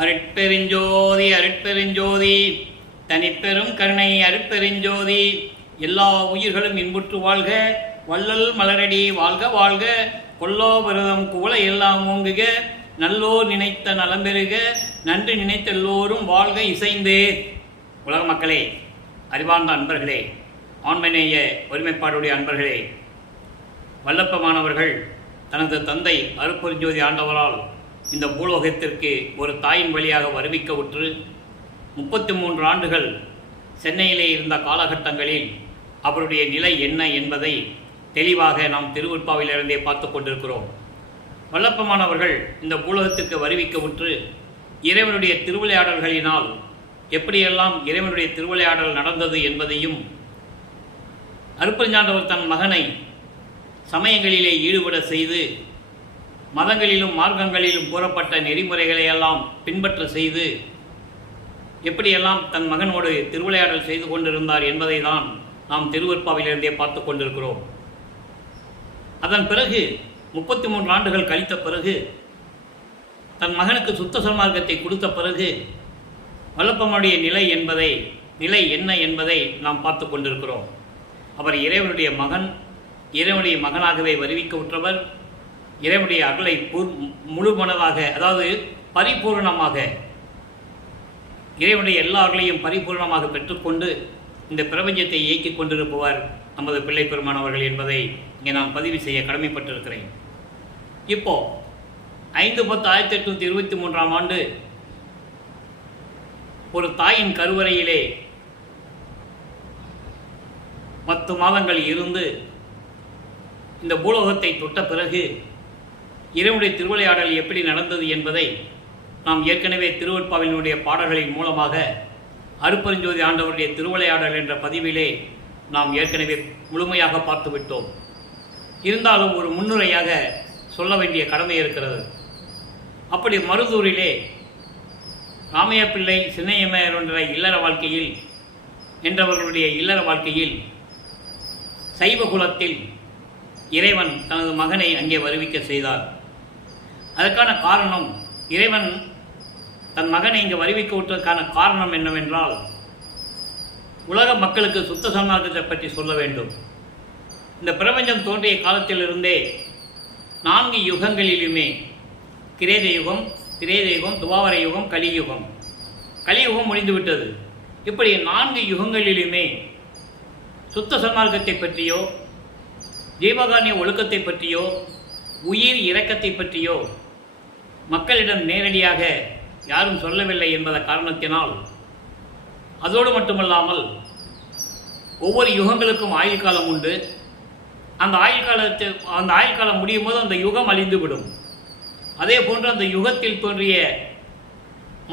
அருட்பெருஞ்சோதி அருட்பெருஞ்சோதி தனிப்பெரும் கருணை அருட்பெருஞ்சோதி. எல்லா உயிர்களும் இன்புற்று வாழ்க, வள்ளல் மலரடி வாழ்க வாழ்க. கொல்லோ விரதம் குவள எல்லாம் ஓங்குக, நல்லோர் நினைத்த நலம்பெறுக, நன்றி நினைத்த எல்லோரும் வாழ்க இசைந்தே. உலக மக்களே, அறிவார்ந்த அன்பர்களே, ஆண்மநேய ஒருமைப்பாடுடைய அன்பர்களே, வல்லப்பமானவர்கள் தனது தந்தை அருட்பெருஞ்சோதி ஆண்டவரால் இந்த பூலோகத்திற்கு ஒரு தாயின் வழியாக வருவிக்க உற்று 33 ஆண்டுகள் சென்னையிலே இருந்த காலகட்டங்களில் அவருடைய நிலை என்ன என்பதை தெளிவாக நாம் திருவுற்பாவிலிருந்தே பார்த்து கொண்டிருக்கிறோம். வல்லப்பமானவர்கள் இந்த பூலோகத்திற்கு வருவிக்க உற்று இறைவனுடைய திருவிளையாடல்களினால் எப்படியெல்லாம் இறைவனுடைய திருவிளையாடல் நடந்தது என்பதையும், அருட்பெருஞ்சாண்டவர் தன் மகனை சமயங்களிலே ஈடுபட செய்து மதங்களிலும் மார்க்கங்களிலும் கூறப்பட்ட நெறிமுறைகளையெல்லாம் பின்பற்ற செய்து எப்படியெல்லாம் தன் மகனோடு திருவிளையாடல் செய்து கொண்டிருந்தார் என்பதை தான் நாம் திருவற்பாவிலிருந்தே பார்த்து கொண்டிருக்கிறோம். அதன் பிறகு 33 ஆண்டுகள் கழித்த பிறகு தன் மகனுக்கு சுத்த சன்மார்க்கத்தை கொடுத்த பிறகு வல்லப்பனுடைய நிலை என்ன என்பதை நாம் பார்த்து கொண்டிருக்கிறோம். அவர் இறைவனுடைய மகனாகவே வருவிக்க உற்றவர். இறைவனுடைய அருளை முழு மனதாக, அதாவது பரிபூர்ணமாக, இறைவனுடைய எல்லா அருளையும் பரிபூர்ணமாக பெற்றுக்கொண்டு இந்த பிரபஞ்சத்தை இயக்கிக் கொண்டிருப்பவர் நமது பிள்ளை பெருமானவர்கள் என்பதை இங்கே நான் பதிவு செய்ய கடமைப்பட்டிருக்கிறேன். இப்போ 5/10/1823 ஆண்டு ஒரு தாயின் கருவறையிலே 10 மாதங்கள் இருந்து இந்த பூலோகத்தை தொட்ட பிறகு இறைவனுடைய திருவிளையாடல் எப்படி நடந்தது என்பதை நாம் ஏற்கனவே திருவற்பாவினுடைய பாடல்களின் மூலமாக அருட்பெருஞ்சோதி ஆண்டவருடைய திருவிளையாடல் என்ற பதிவிலே நாம் ஏற்கனவே முழுமையாக பார்த்துவிட்டோம். இருந்தாலும் ஒரு முன்னுரையாக சொல்ல வேண்டிய கடமை இருக்கிறது. அப்படி மருதூரிலே ராமைய பிள்ளை சின்னையம்மையார் என்றவர்களுடைய இல்லற வாழ்க்கையில் சைவ குலத்தில் இறைவன் தனது மகனை அங்கே வருவிக்க செய்தார். அதற்கான காரணம், இறைவன் தன் மகனை இங்கே வருவிக்க விட்டதற்கான காரணம் என்னவென்றால், உலக மக்களுக்கு சுத்த சன்மார்க்கத்தை பற்றி சொல்ல வேண்டும். இந்த பிரபஞ்சம் தோன்றிய காலத்திலிருந்தே 4 யுகங்களிலுமே, கிரேத யுகம், திரேத யுகம், துவாபர யுகம், கலியுகம் முடிந்துவிட்டது. இப்படி 4 யுகங்களிலுமே சுத்த சன்மார்க்கத்தை பற்றியோ, ஜீவகாருண்ய ஒழுக்கத்தை பற்றியோ, உயிர் இரக்கத்தை பற்றியோ மக்களிடம் நேரடியாக யாரும் சொல்லவில்லை என்பத காரணத்தினால், அதோடு மட்டுமல்லாமல் ஒவ்வொரு யுகங்களுக்கும் ஆயுள் காலம் உண்டு. அந்த ஆயுள் காலம் முடியும் போது அந்த யுகம் அழிந்துவிடும். அதே போன்று அந்த யுகத்தில் தோன்றிய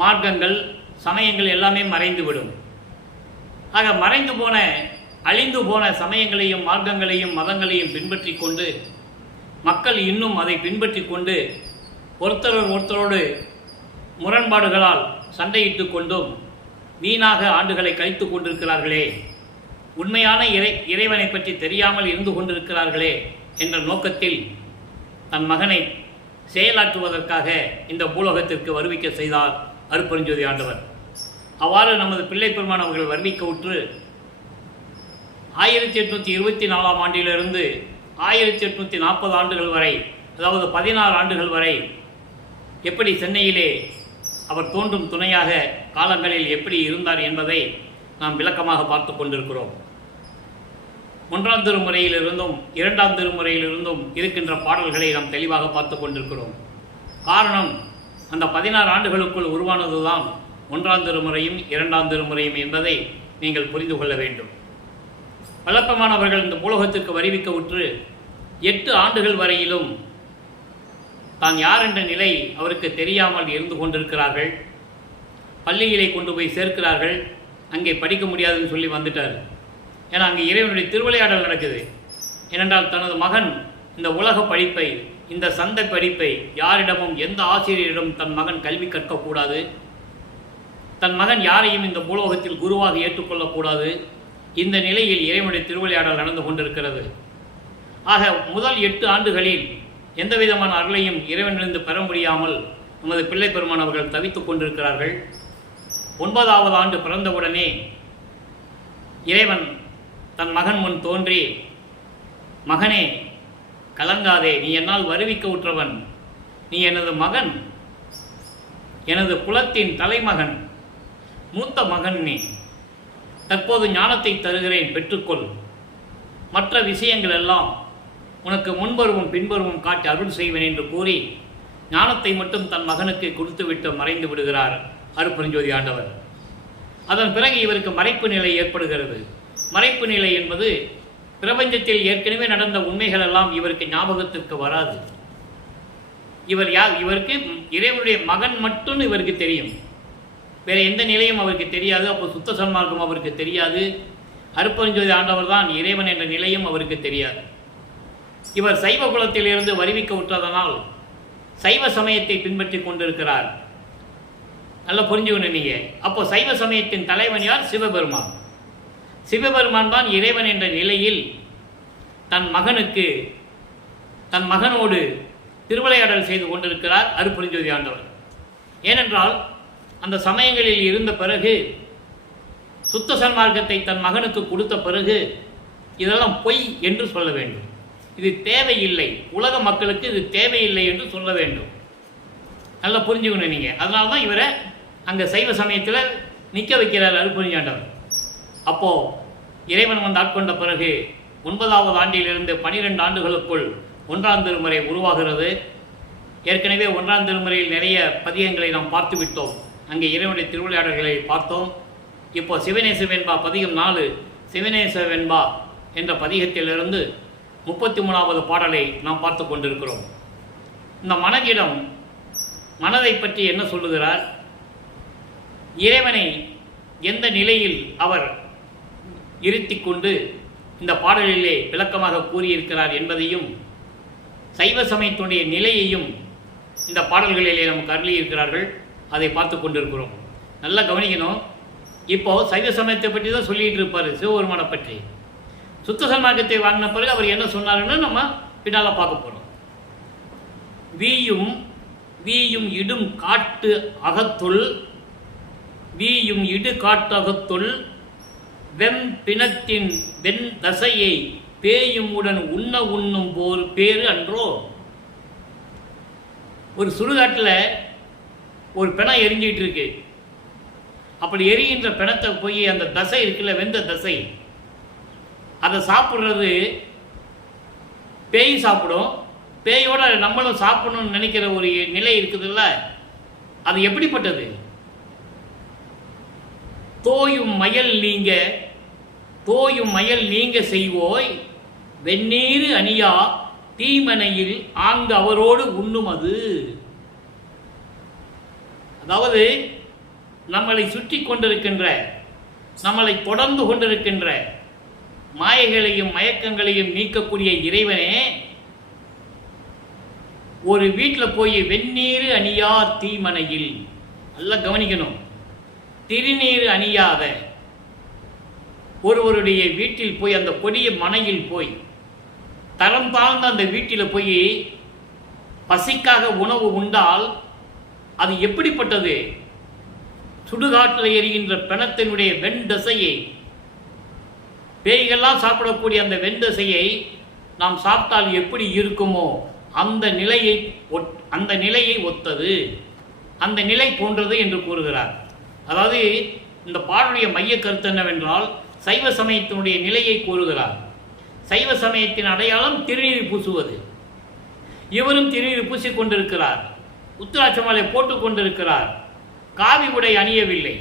மார்க்கங்கள், சமயங்கள் எல்லாமே மறைந்துவிடும். ஆக அழிந்து போன சமயங்களையும் மார்க்கங்களையும் மதங்களையும் பின்பற்றி கொண்டு மக்கள் இன்னும் அதை பின்பற்றி கொண்டு ஒருத்தரோடு முரண்பாடுகளால் சண்டையிட்டு கொண்டும் வீணாக ஆண்டுகளை கழித்து கொண்டிருக்கிறார்களே, உண்மையான இறைவனை பற்றி தெரியாமல் இருந்து கொண்டிருக்கிறார்களே என்ற நோக்கத்தில் தன் மகனை செயலாற்றுவதற்காக இந்த பூலோகத்திற்கு வருவிக்க செய்தார் அருட்பெருஞ்சோதி ஆண்டவர். அவ்வாறு நமது பிள்ளை பெருமான் அவர்கள் வருவிக்க உற்று 1824 ஆண்டிலிருந்து 1840 ஆண்டுகள் வரை, அதாவது 16 ஆண்டுகள் வரை எப்படி சென்னையிலே அவர் தோன்றும் துணையாக காலங்களில் எப்படி இருந்தார் என்பதை நாம் விளக்கமாக பார்த்து கொண்டிருக்கிறோம். 1ஆம் திருமுறையிலிருந்தும் 2ஆம் திருமுறையிலிருந்தும் இருக்கின்ற பாடல்களை நாம் தெளிவாக பார்த்து கொண்டிருக்கிறோம். காரணம், அந்த 16 ஆண்டுகளுக்குள் உருவானதுதான் 1ஆம் திருமுறையும் 2ஆம் திருமுறையும் என்பதை நீங்கள் புரிந்து கொள்ள வேண்டும். வல்லப்பமானவர்கள் இந்த பூலோகத்திற்கு வருவிக்க உற்று 8 ஆண்டுகள் வரையிலும் தான் யார் என்ற நிலை அவருக்கு தெரியாமல் இருந்து கொண்டிருக்கிறார்கள். பள்ளியிலே கொண்டு போய் சேர்க்கிறார்கள். அங்கே படிக்க முடியாதுன்னு சொல்லி வந்துட்டார். ஏன்னா அங்கே இறைவனுடைய திருவிளையாடல் நடக்குது. ஏனென்றால் தனது மகன் இந்த உலக படிப்பை, இந்த சந்தை படிப்பை யாரிடமும், எந்த ஆசிரியரிடம் தன் மகன் கல்வி கற்கக்கூடாது. தன் மகன் யாரையும் இந்த பூலோகத்தில் குருவாக ஏற்றுக்கொள்ளக்கூடாது. இந்த நிலையில் இறைவனுடைய திருவிளையாடல் நடந்து கொண்டிருக்கிறது. ஆக முதல் 8 ஆண்டுகளில் எந்த விதமான அருளையும் இறைவனிலிருந்து பெற முடியாமல் நமது பிள்ளை பெருமான் அவர்கள் தவித்துக் கொண்டிருக்கிறார்கள். 9வது ஆண்டு பிறந்தவுடனே இறைவன் தன் மகன் முன் தோன்றி, மகனே கலங்காதே, நீ என்னால் வருவிக்க உற்றவன், நீ எனது மகன், எனது குலத்தின் தலைமகன், மூத்த மகன், நீ தற்போது ஞானத்தை தருகிறேன், பெற்றுக்கொள். மற்ற விஷயங்கள் எல்லாம் உனக்கு முன்பருவம் பின்பருவம் காட்டி அருள் செய்வேன் என்று கூறி ஞானத்தை மட்டும் தன் மகனுக்கு கொடுத்துவிட்டு மறைந்து விடுகிறார் அருட்பெருஞ்சோதி ஆண்டவர். அதன் பிறகு இவருக்கு மறைப்பு நிலை ஏற்படுகிறது. மறைப்பு நிலை என்பது பிரபஞ்சத்தில் ஏற்கனவே நடந்த உண்மைகள் எல்லாம் இவருக்கு ஞாபகத்திற்கு வராது. இவர் யார்? இவருக்கு இறைவனுடைய மகன் மட்டும் இவருக்கு தெரியும், வேற எந்த நிலையும் அவருக்கு தெரியாது. அப்போ சுத்த சன்மார்க்கம் அவருக்கு தெரியாது. அருட்பெருஞ்சோதி ஆண்டவர் தான் இறைவன் என்ற நிலையும் அவருக்கு தெரியாது. இவர் சைவ குலத்திலிருந்து வருவிக்க விட்டதனால் சைவ சமயத்தை பின்பற்றி கொண்டிருக்கிறார். நல்லா புரிஞ்சுக்கணும் நீங்க. அப்போ சைவ சமயத்தின் தலைவன் யார்? சிவபெருமான். சிவபெருமான் தான் இறைவன் என்ற நிலையில் தன் மகனோடு திருவிளையாடல் செய்து கொண்டிருக்கிறார் அருட்பெருஞ்சோதி ஆண்டவர். ஏனென்றால் அந்த சமயங்களில் இருந்த பிறகு, சுத்த சன்மார்க்கத்தை தன் மகனுக்கு கொடுத்த பிறகு இதெல்லாம் பொய் என்று சொல்ல வேண்டும். இது தேவையில்லை, உலக மக்களுக்கு இது தேவையில்லை என்று சொல்ல வேண்டும். நல்லா புரிஞ்சுக்கணும் நீங்கள். அதனால தான் இவரை அங்கே சைவ சமயத்தில் நிற்க வைக்கிறார் அருட்பெருஞ்சோதி ஆண்டவர். அப்போது இறைவன் வந்து ஆட்கொண்ட பிறகு 9வது ஆண்டிலிருந்து 12 ஆண்டுகளுக்குள் 1ஆம் திருமுறை உருவாகிறது. ஏற்கனவே 1ஆம் திருமுறையில் நிறைய பதிகங்களை நாம் பார்த்து விட்டோம். அங்கே இறைவனுடைய திருவிளையாடல்களை பார்த்தோம். இப்போ சிவனேச வெண்பா பதிகம் 4 சிவனேச வெண்பா என்ற பதிகத்திலிருந்து 33வது பாடலை நாம் பார்த்து கொண்டிருக்கிறோம். இந்த மனதை பற்றி என்ன சொல்லுகிறார்? இறைவனை எந்த நிலையில் அவர் இருத்தி கொண்டு இந்த பாடலிலே விளக்கமாக கூறியிருக்கிறார் என்பதையும், சைவ சமயத்துடைய நிலையையும் இந்த பாடல்களிலே நமக்கு அருளியிருக்கிறார்கள். அதை பார்த்து கொண்டிருக்கிறோம். நல்லா கவனிக்கணும். இப்போது சைவ சமயத்தை பற்றி தான் சொல்லிகிட்டு இருப்பார், சிவபெருமானை பற்றி. சுத்த சன்மார்க்கத்தை வாங்கின பிறகு அவர் என்ன சொன்னாருன்னு நம்ம பின்னால் பார்க்க போகிறோம். வீயும் இடும் காட்டு அகத்துள், வீயும் இடு காட்டு அகத்துள் வெம்பினத்தின் வெண் தசையை பேயும் உடன் உண்ணும் போர் பேரு அன்றோ. ஒரு சுடுகாட்டில் ஒரு பிணம் எரிஞ்சிட்டு இருக்கு. அப்படி எரிகின்ற பிணத்தை போய் அந்த தசை இருக்குல்ல, வெந்த தசை, அதை சாப்பிட்றது பேய் சாப்பிடும். பேயோட நம்மளும் சாப்பிடணும்னு நினைக்கிற ஒரு நிலை இருக்குதுல்ல, அது எப்படிப்பட்டது? தோயும் மயல் நீங்க செய்வோய் வெந்நீரு அணியா தீமனையில் ஆங்கு அவரோடு உண்ணும் அது. அதாவது நம்மளை சுற்றி கொண்டிருக்கின்ற, நம்மளை தொடர்ந்து கொண்டிருக்கின்ற மாயைகளையும் மயக்கங்களையும் நீக்கக்கூடிய இறைவனே ஒரு வீட்டில் போய் வெந்நீர் அணியார் தீமனையில், நல்லா கவனிக்கணும், திருநீர் அணியாத ஒருவருடைய வீட்டில் போய், அந்த கொடிய மனையில் போய், தரம் தாழ்ந்த அந்த வீட்டில் போய் பசிக்காக உணவு உண்டால் அது எப்படிப்பட்டது? சுடுகாட்டில் எரிகின்ற பிணத்தினுடைய வெண்தசையை, பேய்கள்லாம் சாப்பிடக்கூடிய அந்த வெண்தசையை நாம் சாப்பிட்டால் எப்படி இருக்குமோ அந்த நிலையை ஒத்தது, அந்த நிலை போன்றது என்று கூறுகிறார். அதாவது இந்த பாடலுடைய மைய கருத்து என்னவென்றால், சைவ சமயத்தினுடைய நிலையை கூறுகிறார். சைவ சமயத்தின் அடையாளம் திருநீர் பூசுவது. இவரும் திருநீர் பூசிக்கொண்டிருக்கிறார், உத்திராட்சமாலை போட்டு கொண்டிருக்கிறார், காவி உடை அணியவில்லை,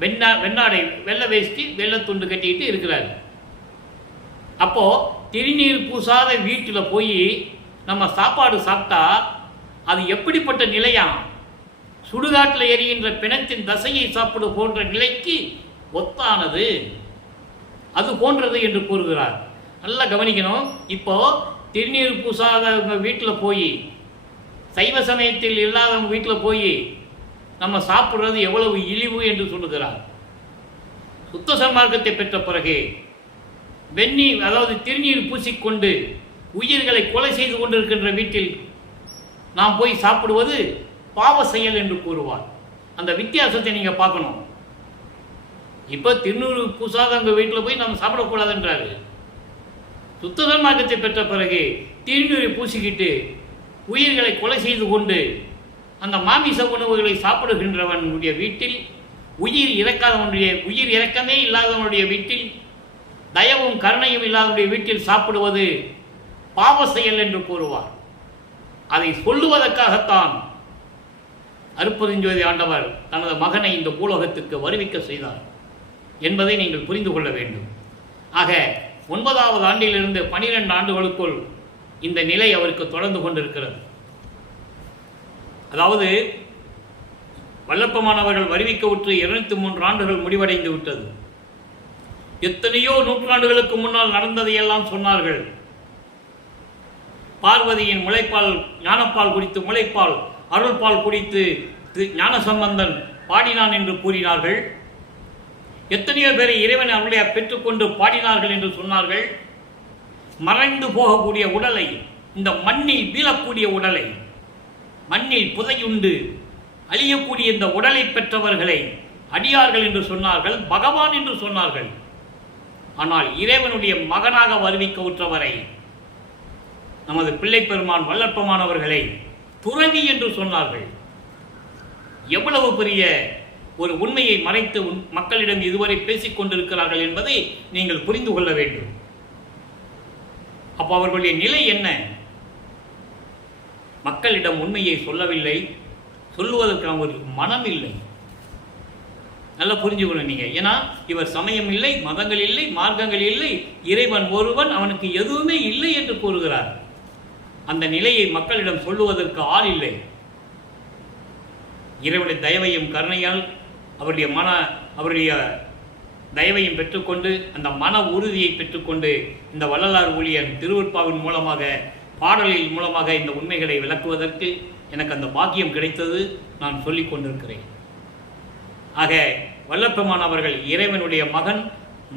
வெண்ணாடை, வெள்ளை வேஷ்டி, வெள்ளத்துண்டு கட்டிக்கிட்டு இருக்கிறார். அப்போது திருநீர் பூசாத வீட்டில் போய் நம்ம சாப்பாடு சாப்பிட்டா அது எப்படிப்பட்ட நிலையாம்? சுடுகாட்டில் எரிகின்ற பிணத்தின் தசையை சாப்பிடு போன்ற நிலைக்கு ஒத்தானது, அது போன்றது என்று கூறுகிறார். நல்லா கவனிக்கணும். இப்போது திருநீர் பூசாதவங்க வீட்டில் போய், சைவ சமயத்தில் இல்லாதவங்க வீட்டில் போய் நம்ம சாப்பிட்றது எவ்வளவு இழிவு என்று சொல்லுகிறார். சுத்த சன்மார்க்கத்தை பெற்ற பிறகு அதாவது திருநீர் பூசிக்கொண்டு உயிர்களை கொலை செய்து கொண்டிருக்கின்ற வீட்டில் நாம் போய் சாப்பிடுவது பாவ செயல் என்று கூறுவார். அந்த வித்தியாசத்தை நீங்கள் பார்க்கணும். இப்போ திருநூறு பூசாத அங்கே வீட்டில் போய் நம்ம சாப்பிடக்கூடாதுன்றாரு. சுத்த சன்மார்க்கத்தை பெற்ற பிறகு திருநூறை பூசிக்கிட்டு உயிர்களை கொலை செய்து கொண்டு அந்த மாமிச உணவுகளை சாப்பிடுகின்றவனுடைய வீட்டில், உயிர் இறக்கமே இல்லாதவனுடைய வீட்டில், தயவும் கருணையும் இல்லாதவனுடைய வீட்டில் சாப்பிடுவது பாவ செயல் என்று கூறுவார். அதை சொல்லுவதற்காகத்தான் அருட்பெருஞ்சோதி ஆண்டவர் தனது மகனை இந்த பூலோகத்திற்கு வருவிக்க செய்தார் என்பதை நீங்கள் புரிந்து கொள்ள வேண்டும். ஆக 9வது ஆண்டிலிருந்து 12 ஆண்டுகளுக்குள் இந்த நிலை அவருக்கு தொடர்ந்து கொண்டிருக்கிறது. அதாவது வல்லப்பமானவர்கள் வருவிக்க விட்டு 203 ஆண்டுகள் முடிவடைந்து விட்டது. எத்தனையோ நூற்றாண்டுகளுக்கு முன்னால் நடந்ததையெல்லாம் சொன்னார்கள். பார்வதியின் முளைப்பால் ஞானப்பால் குடித்து, முளைப்பால் அருள்பால் குடித்து ஞானசம்பந்தன் பாடினான் என்று கூறினார்கள். எத்தனையோ பேரை இறைவன் அருளை பெற்றுக்கொண்டு பாடினார்கள் என்று சொன்னார்கள். மறைந்து போகக்கூடிய உடலை, இந்த மண்ணில் வீழக்கூடிய உடலை, மண்ணில் புதையுண்டு அழியக்கூடிய இந்த உடலை பெற்றவர்களை அடியார்கள் என்று சொன்னார்கள், பகவான் என்று சொன்னார்கள். ஆனால் இறைவனுடைய மகனாக வருவிக்க உற்றவரை, நமது பிள்ளை பெருமான் வல்லற்பமானவர்களை துறவி என்று சொன்னார்கள். எவ்வளவு பெரிய ஒரு உண்மையை மறைத்து மக்களிடம் இதுவரை பேசிக் கொண்டிருக்கிறார்கள் என்பதை நீங்கள் புரிந்து கொள்ள வேண்டும். அப்போ அவர்களுடைய நிலை என்ன? மக்களிடம் உண்மையை சொல்லவில்லை, சொல்லுவதற்கு அவங்களுக்கு மனம் இல்லை. நல்லா புரிஞ்சுக்கணும் நீங்க. ஏன்னா இவர் சமயம் இல்லை, மதங்கள் இல்லை, மார்க்கங்கள் இல்லை, இறைவன் ஒருவன், அவனுக்கு எதுவுமே இல்லை என்று கூறுகிறார். அந்த நிலையை மக்களிடம் சொல்லுவதற்கு ஆள் இல்லை. இறைவனுடைய தயவையும் கருணையால் அவருடைய தயவையும் பெற்றுக்கொண்டு, அந்த மன உறுதியை பெற்றுக்கொண்டு, இந்த வள்ளலார் ஊழியன் திருவருட்பாவின் மூலமாக, பாடலின் மூலமாக இந்த உண்மைகளை விளக்குவதற்கு எனக்கு அந்த பாக்கியம் கிடைத்தது. நான் சொல்லிக் கொண்டிருக்கிறேன். ஆக வல்லப்பெருமான் அவர்கள் இறைவனுடைய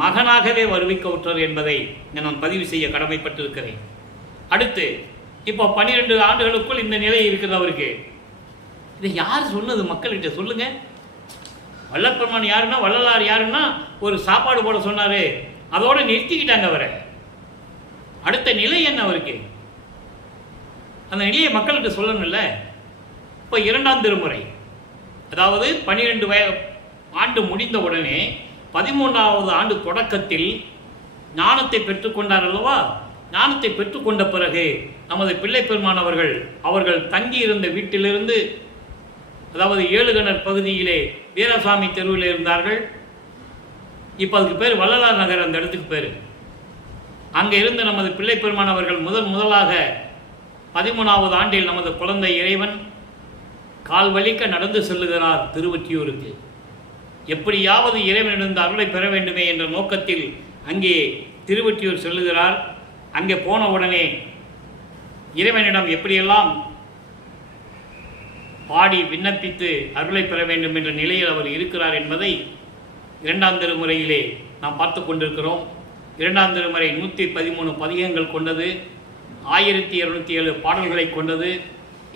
மகனாகவே வருவிக்க உற்றார் என்பதை நான் பதிவு செய்ய கடமைப்பட்டிருக்கிறேன். அடுத்து இப்போ 12 ஆண்டுகளுக்குள் இந்த நிலை இருக்கிறது அவருக்கு. இதை யார் சொன்னது? மக்கள்கிட்ட சொல்லுங்க. வல்லப்பெருமான் யாருன்னா, வள்ளலார் யாருன்னா, ஒரு சாப்பாடு போட சொன்னாரு, அதோட நிறுத்திக்கிட்டாங்க அவரை. அடுத்த நிலை என்ன அவருக்கு? அந்த நிலையை மக்களுக்கு சொல்லணும்ல. இப்போ 2ஆம் திருமுறை, அதாவது 12 ஆண்டு முடிந்த உடனே 13வது ஆண்டு தொடக்கத்தில் ஞானத்தை பெற்றுக்கொண்டார் அல்லவா? ஞானத்தை பெற்றுக்கொண்ட பிறகு நமது பிள்ளை பெருமான் அவர்கள் தங்கியிருந்த வீட்டிலிருந்து, அதாவது 7 கிணர் பகுதியிலே வீரசாமி தெருவில் இருந்தார்கள். இப்போ அதுக்கு பேர் வள்ளலார் நகர், அந்த இடத்துக்கு பேர். அங்கே இருந்து நமது பிள்ளை பெருமான் அவர்கள் முதலாக 13வது ஆண்டில் நமது குழந்தை இறைவன் கால் வலிக்க நடந்து செல்லுகிறார் திருவொற்றியூருக்கு. எப்படியாவது இறைவனிடம் அருளை பெற வேண்டுமே என்ற நோக்கத்தில் அங்கே திருவொற்றியூர் செல்லுகிறார். அங்கே போன உடனே இறைவனிடம் எப்படியெல்லாம் பாடி விண்ணப்பித்து அருளை பெற வேண்டும் என்ற நிலையில் அவர் இருக்கிறார் என்பதை 2ஆம் திருமுறையிலே நாம் பார்த்து கொண்டிருக்கிறோம். 2ஆம் திருமுறை 113 பதிகங்கள் கொண்டது, 1207 பாடல்களை கொண்டது.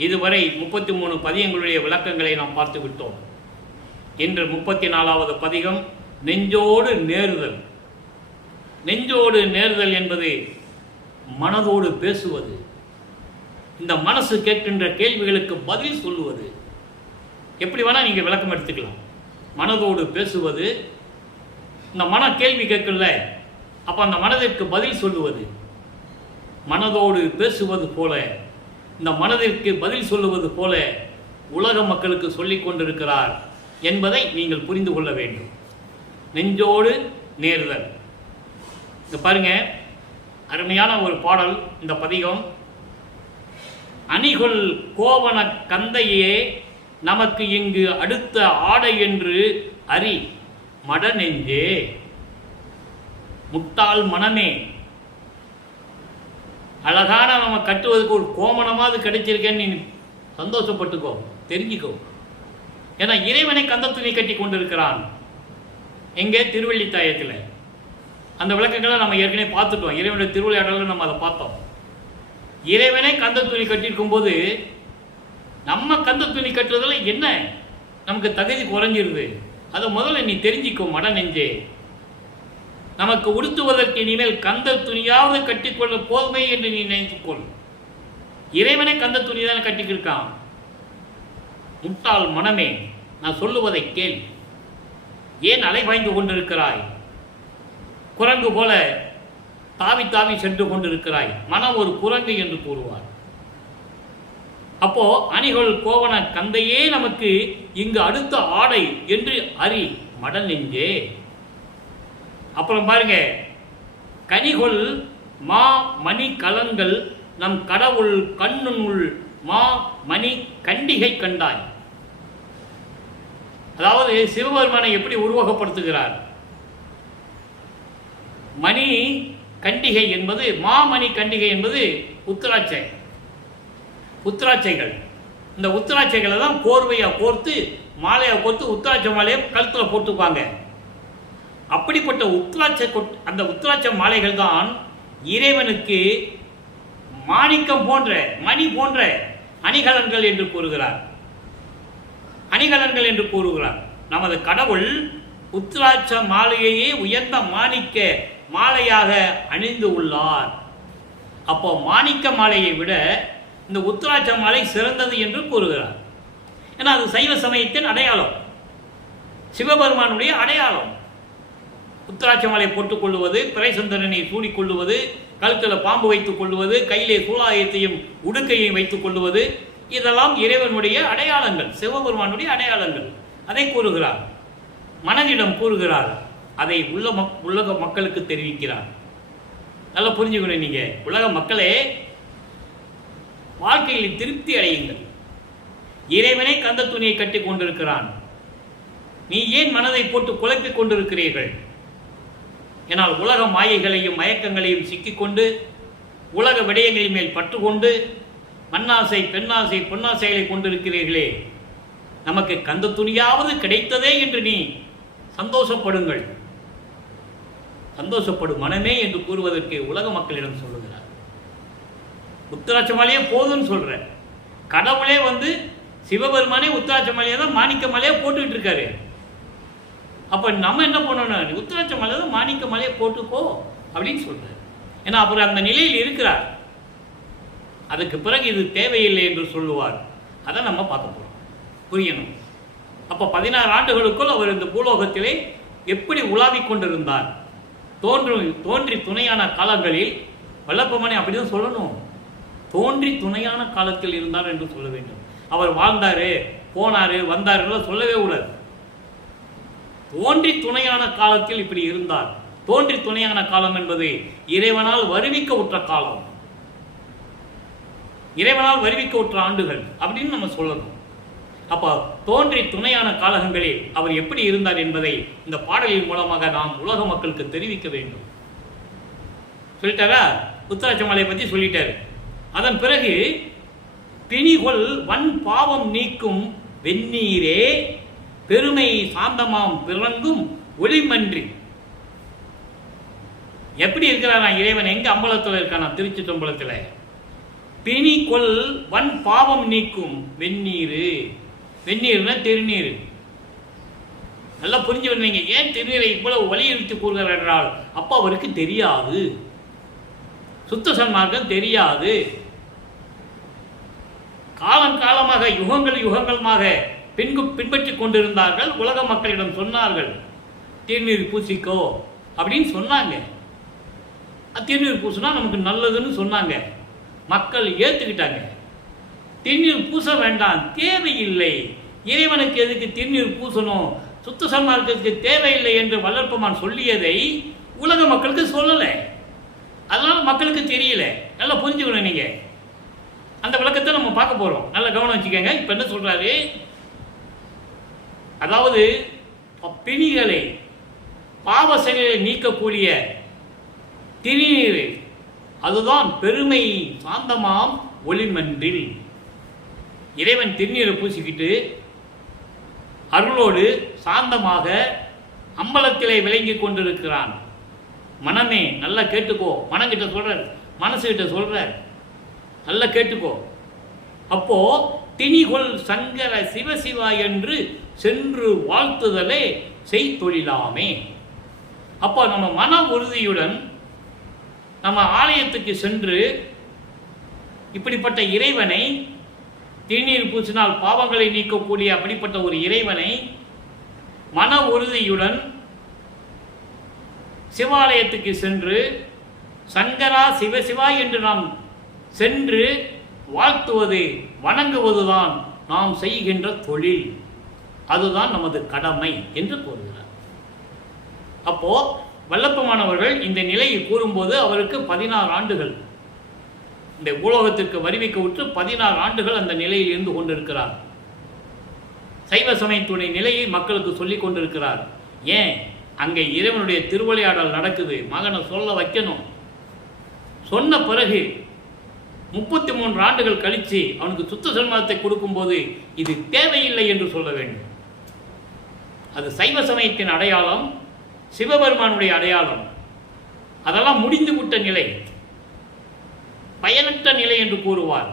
இதுவரை 33 பதிகங்களுடைய விளக்கங்களை நாம் பார்த்து விட்டோம். இன்று 34வது பதிகம், நெஞ்சோடு நேருதல். நெஞ்சோடு நேருதல் என்பது மனதோடு பேசுவது, இந்த மனசு கேட்கின்ற கேள்விகளுக்கு பதில் சொல்லுவது. எப்படி வேணால் நீங்கள் விளக்கம் எடுத்துக்கலாம். மனதோடு பேசுவது, இந்த மன கேள்வி கேட்கல, அப்போ அந்த மனதிற்கு பதில் சொல்லுவது. மனதோடு பேசுவது போல, இந்த மனதிற்கு பதில் சொல்லுவது போல உலக மக்களுக்கு சொல்லிக் கொண்டிருக்கிறார் என்பதை நீங்கள் புரிந்து கொள்ள வேண்டும். நெஞ்சோடு நேருதல். இங்க பாருங்க, அருமையான ஒரு பாடல் இந்த பதிகம். அணிகொள் கோவண கந்தையே நமக்கு இங்கு அடுத்த ஆடை என்று அறி மட நெஞ்சே முட்டாள் மனமே. அழகான நம்ம கட்டுவதுக்கு ஒரு கோமணமாவது கிடைச்சிருக்கேன்னு நீ சந்தோஷப்பட்டுக்கோ, தெரிஞ்சுக்கோ. ஏன்னா இறைவனை கந்தத்துணி கட்டி கொண்டிருக்கிறான். எங்கே? திருவள்ளித்தாயத்தில். அந்த விளக்கங்களை நம்ம ஏற்கனவே பார்த்துட்டோம். இறைவனுடைய திருவிளையாடல்கள் நம்ம அதை பார்த்தோம். இறைவனை கந்த துணி கட்டியிருக்கும் போது நம்ம கந்த துணி கட்டுறதுல என்ன நமக்கு தகுதி குறைஞ்சிருது. அதை முதல்ல நீ தெரிஞ்சிக்கோ மட நெஞ்சே. நமக்கு உடுத்துவதற்கு இனிமேல் கந்த துணியாவது கட்டிக்கொள்ள போதுமை என்று நீ நினைத்துக்கொள். இறைவனே கந்த துணி தானே கட்டிக்கிருக்கான். முட்டாள் மனமே, நான் சொல்லுவதை கேள். ஏன் அலைபாய்ந்து கொண்டிருக்கிறாய்? குரங்கு போல தாவி தாவி சென்று கொண்டிருக்கிறாய். மனம் ஒரு குரங்கு என்று கூறுவார். அப்போ அணிகள் கோவண கந்தையே நமக்கு இங்கு அடுத்த ஆடை என்று அறி மட நெஞ்சே. அப்புறம் பாருங்க, கனிகொள் மா மணி கலங்கள் நம் கடவுள் கண்ணுள் மா மணி கண்டிகை கண்டாய். அதாவது சிவபெருமானை எப்படி உருவகப்படுத்துகிறார்? மணி கண்டிகை என்பது, மாமணி கண்டிகை என்பது உத்திராட்சைகள். இந்த உத்திராட்சைகளை தான் கோர்வையாக கோர்த்து மாலையை கோர்த்து உத்திராட்ச மாலையை கழுத்தில் போட்டுப்பாங்க. அப்படிப்பட்ட அந்த உத்திராட்ச மாலைகள் தான் இறைவனுக்கு மாணிக்கம் போன்ற மணி போன்ற அணிகலன்கள் என்று கூறுகிறார். அணிகலன்கள் என்று கூறுகிறார். நமது கடவுள் உத்திராட்ச மாலையையே உயர்ந்த மாணிக்க மாலையாக அணிந்து உள்ளார். அப்போ மாணிக்க மாலையை விட இந்த உத்திராட்ச மாலை சிறந்தது என்று கூறுகிறார். ஏன்னா அது சைவ சமயத்தின் அடையாளம், சிவபெருமானுடைய அடையாளம். உத்திராட்ச மாலை போட்டுக்கொள்வது, பிறைசந்திரனை சூடிக்கொள்வது, கழுத்தில் பாம்பு வைத்துக் கொள்வது, கையிலே சூலாயத்தையும் உடுக்கையையும் வைத்துக் கொள்வது, இதெல்லாம் இறைவனுடைய அடையாளங்கள், சிவபெருமானுடைய அடையாளங்கள். அதை கூறுகிறார், மனதிடம் கூறுகிறார், அதை உலக மக்களுக்கு தெரிவிக்கிறார். நல்லா புரிஞ்சுக்கணும். நீங்க உலக மக்களே வாழ்க்கையில் திருப்தி அடையுங்கள். இறைவனை கந்த துணியை கட்டி கொண்டிருக்கிறான். நீ ஏன் மனதை போட்டு குழப்பிக் கொண்டிருக்கிறீர்கள்? ஏனால் உலக மாயைகளையும் மயக்கங்களையும் சிக்கிக்கொண்டு உலக விடயங்களின் மேல் பற்றுக்கொண்டு மண்ணாசை பெண்ணாசை பொன்னாசைகளை கொண்டிருக்கிறீர்களே. நமக்கு கந்த துணியாவது கிடைத்ததே என்று நீ சந்தோஷப்படுங்கள். சந்தோஷப்படும் மனமே என்று கூறுவதற்கு உலக மக்களிடம் சொல்லுகிறார். உத்திராட்ச மாலையே போதும்னு சொல்ற கடவுளே சிவபெருமானே உத்திராட்ச மாலையை தான் மாணிக்க மாலையை போட்டுக்கிட்டு இருக்காரு. அப்ப நம்ம என்ன பண்ணணும்? உத்திராட்ச மாலை தான் மாணிக்க மாலையை போட்டுக்கோ அப்படின்னு சொல்ற. ஏன்னா அப்புறம் அந்த நிலையில் இருக்கிறார். அதுக்கு பிறகு இது தேவையில்லை என்று சொல்லுவார். அதை நம்ம பார்க்க போறோம், புரியணும். அப்போ 16 ஆண்டுகளுக்குள் அவர் இந்த பூலோகத்திலே எப்படி உலாவிக் கொண்டிருந்தார்? தோன்றி துணையான காலங்களில் வல்லப்பமணி அப்படிதான் சொல்லணும். தோன்றி துணையான காலத்தில் இருந்தார் என்று சொல்ல வேண்டும். அவர் வாழ்ந்தாரு, போனாரு, வந்தாரு சொல்லவே கூடாது. தோன்றி துணையான காலத்தில் இப்படி இருந்தார். தோன்றி துணையான காலம் என்பது இறைவனால் வருவிக்க உற்ற காலம், இறைவனால் வருவிக்க உற்ற ஆண்டுகள் அப்படின்னு நம்ம சொல்லணும். அப்போ தோன்றி துணையான காலங்களில் அவர் எப்படி இருந்தார் என்பதை இந்த பாடலின் மூலமாக நாம் உலக மக்களுக்கு தெரிவிக்க வேண்டும். சொல்லிட்டாரா? உத்திராட்ச மாலையை பற்றி சொல்லிட்டாரு. அதன் பிறகு பிணிகொள் வன் பாவம் நீக்கும் வெந்நீரே பெருமை சாந்தமாம் பிறங்கும் ஒளிமன்றி. எப்படி இருக்கிறாரா இறைவன்? எங்க அம்பலத்தில் இருக்கானா? திருச்சி தொம்பலத்தில். பிணிகொள் வன் பாவம் நீக்கும் வெந்நீர். வெந்நீர்னா திருநீர். நல்லா புரிஞ்சு வந்தீங்க. ஏன் திருநீரை இவ்வளவு வலியுறுத்தி கூறுகிறார் என்றால், அப்போ அவருக்கு தெரியாது, சுத்த சன்மார்க்கம் தெரியாது. காலம் காலமாக யுகங்களாக பின்பற்றி கொண்டிருந்தார்கள். உலக மக்களிடம் சொன்னார்கள், திருநீர் பூசிக்கோ அப்படின்னு சொன்னாங்க. திருநீர் பூசினா நமக்கு நல்லதுன்னு சொன்னாங்க. மக்கள் ஏற்றுக்கிட்டாங்க. திருநீர் பூச வேண்டாம், தேவையில்லை, இறைவனுக்கு எதுக்கு திருநீர் பூசணும், சுத்த சன்மார்க்கத்துக்கு தேவையில்லை என்று வல்லற்பமான் சொல்லியதை உலக மக்களுக்கு சொல்லலை. அதனால மக்களுக்கு தெரியல. நல்லா புரிஞ்சுக்கணும். நீங்க அந்த விளக்கத்தை நம்ம பார்க்க போறோம். நல்ல கவனம் வச்சுக்கோங்க. இப்ப என்ன சொல்றாரு? அதாவது பிணிகளை பாவ செயலை நீக்கக்கூடிய திருநீர், அதுதான் பெருமை சாந்தமாம் ஒளிமன்றில். இறைவன் திருநீரை பூசிக்கிட்டு அருளோடு சாந்தமாக அம்பலத்திலே விளங்கி கொண்டிருக்கிறான். மனமே நல்லா கேட்டுக்கோ. மனங்கிட்ட சொல்ற, மனசுகிட்ட சொல்ற, நல்லா கேட்டுக்கோ. அப்போ திணிகொள் சங்கர சிவசிவா என்று சென்று வாழ்த்துதலே செய்தொழிலாமே. அப்போ நம்ம மன உறுதியுடன் நம்ம ஆலயத்துக்கு சென்று இப்படிப்பட்ட இறைவனை, திருநீர் பூசினால் பாவங்களை நீக்கக்கூடிய அப்படிப்பட்ட ஒரு இறைவனை மன உறுதியுடன் சிவாலயத்துக்கு சென்று சங்கரா சிவசிவா என்று நாம் சென்று வாழ்த்துவது, வணங்குவதுதான் நாம் செய்கின்ற தொழில், அதுதான் நமது கடமை என்று கூறுகிறார். அப்போ வல்லப்பமானவர்கள் இந்த நிலையை கூறும்போது அவருக்கு 16 ஆண்டுகள் இந்த பூலோகத்திற்கு வருவிக்க விட்டு 16 ஆண்டுகள் அந்த நிலையில் இருந்து கொண்டிருக்கிறார். சைவ சமயத்துடைய நிலையை மக்களுக்கு சொல்லிக் கொண்டிருக்கிறார். ஏன்? அங்கே இறைவனுடைய திருவிளையாடல் நடக்குது, மகனை சொல்ல வைக்கணும். சொன்ன பிறகு 33 ஆண்டுகள் கழித்து அவனுக்கு சுத்த சன்மானத்தை கொடுக்கும்போது இது தேவையில்லை என்று சொல்ல வேண்டும். அது சைவ சமயத்தின் அடையாளம், சிவபெருமானுடைய அடையாளம். அதெல்லாம் முடிந்துவிட்ட நிலை, பயனற்ற நிலை என்று கூறுவார்.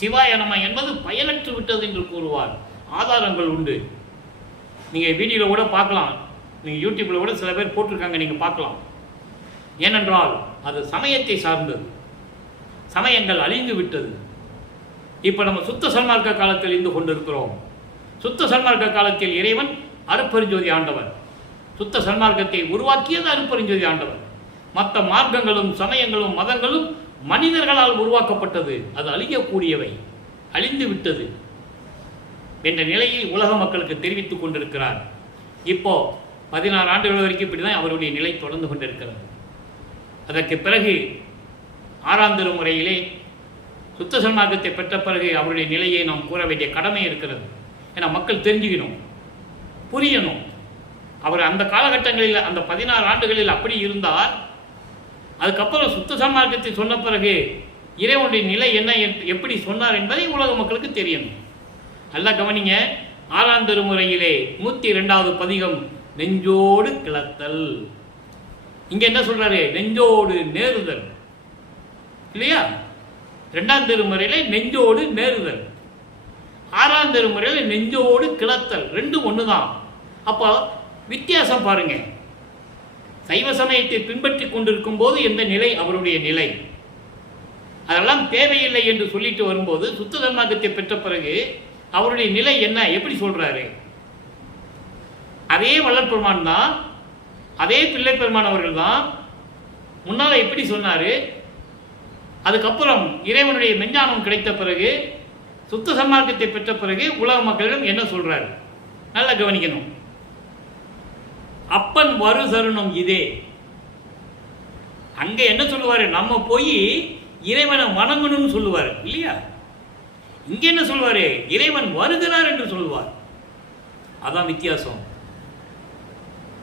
சிவாய நம என்பது பயனற்று விட்டது என்று கூறுவார். ஆதாரங்கள் உண்டு. நீங்கள் வீடியோவில் கூட பார்க்கலாம், நீங்கள் யூடியூப்பில் கூட சில பேர் போட்டிருக்காங்க, நீங்கள் பார்க்கலாம். ஏனென்றால் அது சமயத்தை சார்ந்தது, சமயங்கள் அழிந்து விட்டது. இப்போ நம்ம சுத்த சன்மார்க்க காலத்தில் இருந்து கொண்டிருக்கிறோம். சுத்த சன்மார்க்க காலத்தில் இறைவன் அருட்பெருஞ்சோதி ஆண்டவர், சுத்த சன்மார்க்கத்தை உருவாக்கியது அருட்பெருஞ்சோதி ஆண்டவர். மற்ற மார்க்கங்களும் சமயங்களும் மதங்களும் மனிதர்களால் உருவாக்கப்பட்டது, அது அழியக்கூடியவை, அழிந்து விட்டது என்ற நிலையை உலக மக்களுக்கு தெரிவித்துக் கொண்டிருக்கிறார். இப்போ 16 ஆண்டுகள் வரைக்கும் இப்படி தான் அவருடைய நிலை தொடர்ந்து கொண்டிருக்கிறது. அதற்கு பிறகு 6ஆம் திருமுறையிலே சுத்த சன்மார்க்கத்தை பெற்ற பிறகு அவருடைய நிலையை நாம் கூற வேண்டிய கடமை இருக்கிறது. ஏன்னா மக்கள் தெரிஞ்சுக்கணும், புரியணும். அவர் அந்த காலகட்டங்களில் அந்த 16 ஆண்டுகளில் அப்படி இருந்தார். அதுக்கப்புறம் சுத்த சன்மார்க்கத்தை சொன்ன பிறகு இறைவனுடைய நிலை என்ன, எப்படி சொன்னார் என்பதை உலக மக்களுக்கு தெரியணும். நல்லா கவனிங்க. 6ஆம் திருமுறையிலே 102வது பதிகம் நெஞ்சோடு கிளத்தல். இங்க என்ன சொல்றாரு? நெஞ்சோடு நேருதல் இல்லையா? 2ஆம் திருமுறையிலே நெஞ்சோடு நேருதல், 6ஆம் திருமுறையில் நெஞ்சோடு கிளத்தல், ரெண்டும் ஒண்ணுதான். அப்போ வித்தியாசம் பாருங்க. சைவ சமயத்தை பின்பற்றி கொண்டிருக்கும் போது எந்த நிலை அவருடைய நிலை, அதெல்லாம் தேவையில்லை என்று சொல்லிட்டு வரும்போது சுத்த சன்மார்க்கத்தை பெற்ற பிறகு அவருடைய நிலை என்ன, எப்படி சொல்றாரு? அதே வள்ளல் பெருமான் தான், அதே பிள்ளை பெருமான் அவர்கள் தான் முன்னால் எப்படி சொன்னாரு. அதுக்கப்புறம் இறைவனுடைய மெஞ்ஞானம் கிடைத்த பிறகு, சுத்த சன்மார்க்கத்தை பெற்ற பிறகு உலக மக்களிடம் என்ன சொல்றாரு? நல்லா கவனிக்கணும். அப்பன் வரு தருணம் இதே. அங்க என்ன சொல்லுவாரு? நம்ம போய் இறைவனை வணங்கணும்னு சொல்லுவார் இல்லையா? இங்க என்ன சொல்வாரு? இறைவன் வருகிறார் என்று சொல்வார். அதான் வித்தியாசம்.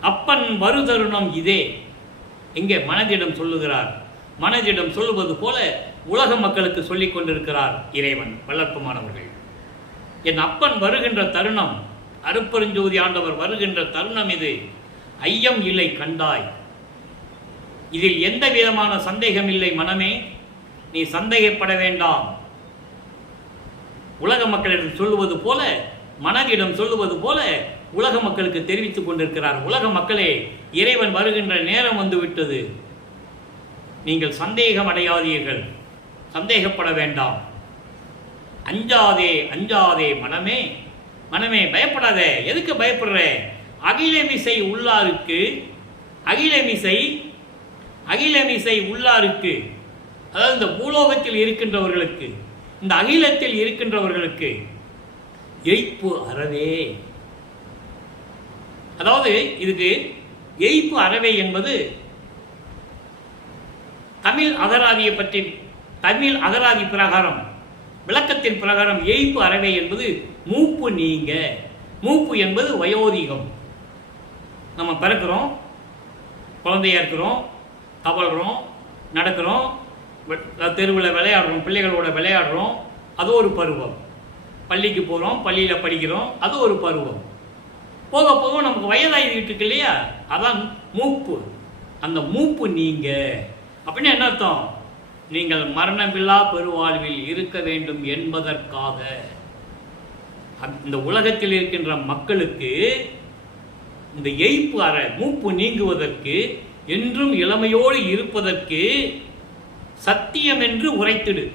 அப்பன் வரு தருணம் இதே. எங்கே? மனதிடம் சொல்லுகிறார். மனதிடம் சொல்லுவது போல உலக மக்களுக்கு சொல்லிக் கொண்டிருக்கிறார் இறைவன் வல்லற்பமானவர்கள். என் அப்பன் வருகின்ற தருணம், அருட்பெருஞ்சோதி ஆண்டவர் வருகின்ற தருணம் இது. ஐயம் இல்லை கண்டாய், இதில் எந்த விதமான சந்தேகம் இல்லை மனமே, நீ சந்தேகப்பட வேண்டாம். உலக மக்களிடம் சொல்லுவது போல, மனதிடம் சொல்லுவது போல உலக மக்களுக்கு தெரிவித்துக் கொண்டிருக்கிறார். உலக மக்களே, இறைவன் வருகின்ற நேரம் வந்துவிட்டது, நீங்கள் சந்தேகம் அடையாதீர்கள், சந்தேகப்பட வேண்டாம். அஞ்சாதே அஞ்சாதே மனமே, மனமே பயப்படாதே. எதுக்கு பயப்படுற? அகிலமிசை உள்ளாருக்கு, அகிலமிசை உள்ளாருக்கு, அதாவது இந்த பூலோகத்தில் இருக்கின்றவர்களுக்கு, இந்த அகிலத்தில் இருக்கின்றவர்களுக்கு எய்ப்பு அறவே. அதாவது இதுக்கு எய்ப்பு அறவே என்பது தமிழ் அகராதியை பற்றி, தமிழ் அகராதி பிரகாரம், விளக்கத்தின் பிரகாரம் எய்ப்பு அறவே என்பது மூப்பு நீங்க. மூப்பு என்பது வயோதிகம். நம்ம பிறக்கிறோம், குழந்தையா இருக்கிறோம், தவழ்கிறோம், நடக்கிறோம், தெருவில் விளையாடுறோம், பிள்ளைகளோட விளையாடுறோம், அது ஒரு பருவம். பள்ளிக்கு போகிறோம், பள்ளியில் படிக்கிறோம், அது ஒரு பருவம். போக போக நமக்கு வயதாகிட்டு இருக்கு இல்லையா? அதான் மூப்பு. அந்த மூப்பு நீங்க அப்படின்னு என்ன அர்த்தம்? நீங்கள் மரணமில்லா பெருவாழ்வில் இருக்க வேண்டும் என்பதற்காக. இந்த உலகத்தில் இருக்கின்ற மக்களுக்கு இந்த எய்ப்பு அற மூப்பு நீங்குவதற்கு, என்றும் இளமையோடு இருப்பதற்கு சத்தியம் என்று உரைத்திடு.